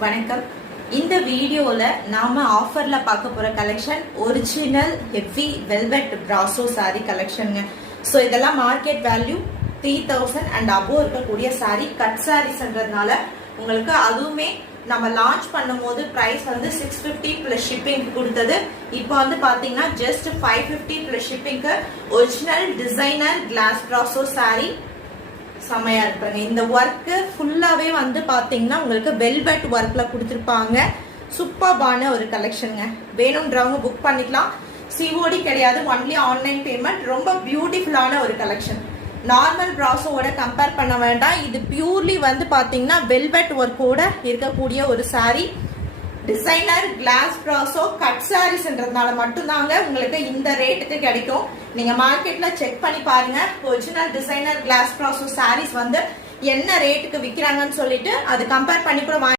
வணக்கம். இந்த வீடியோல நாம ஆஃபர்ல பார்க்க போற collection original heavy velvet brasso sari கலெக்ஷனுங்க. ஸோ இதெல்லாம் மார்க்கெட் வேல்யூ 3000 அண்ட் அபோவ் இருக்கக்கூடிய சாரி, கட் சாரீஸ்ன்றதுனால உங்களுக்கு அதுவுமே நம்ம லான்ச் பண்ணும் போது பிரைஸ் வந்து 650 பிளஸ் ஷிப்பிங் கொடுத்தது. இப்போ வந்து பாத்தீங்கன்னா ஜஸ்ட் 550 பிளஸ் ஷிப்பிங்க்கு original designer class brasso sari செமையா இருப்பாங்க. இந்த ஒர்க்கு ஃபுல்லாவே வந்து பாத்தீங்கன்னா உங்களுக்கு வெல்வெட் ஒர்க்ல கொடுத்துருப்பாங்க. சூப்பர்பான ஒரு கலெக்ஷனுங்க. வேணும்ன்றவங்க புக் பண்ணிக்கலாம். சிஓடி கிடையாது, ஒன்லி ஆன்லைன் பேமெண்ட். ரொம்ப பியூட்டிஃபுல்லான ஒரு கலெக்ஷன். நார்மல் பிராசோவோட கம்பேர் பண்ண வேண்டாம். இது பியூர்லி வந்து பாத்தீங்கன்னா வெல்வெட் ஒர்க்கோட இருக்கக்கூடிய ஒரு sari. Designer class brasso cut சாரீஸ்ன்றதுனால மட்டும்தாங்க உங்களுக்கு இந்த ரேட்டுக்கு கிடைக்கும். நீங்க மார்க்கெட்ல செக் பண்ணி பாருங்க. ஒரிஜினல் டிசைனர் கிளாஸ் பிராசோ சாரீஸ் வந்து என்ன ரேட்டுக்கு விற்கிறாங்கன்னு சொல்லிட்டு அது கம்பேர் பண்ணி கூட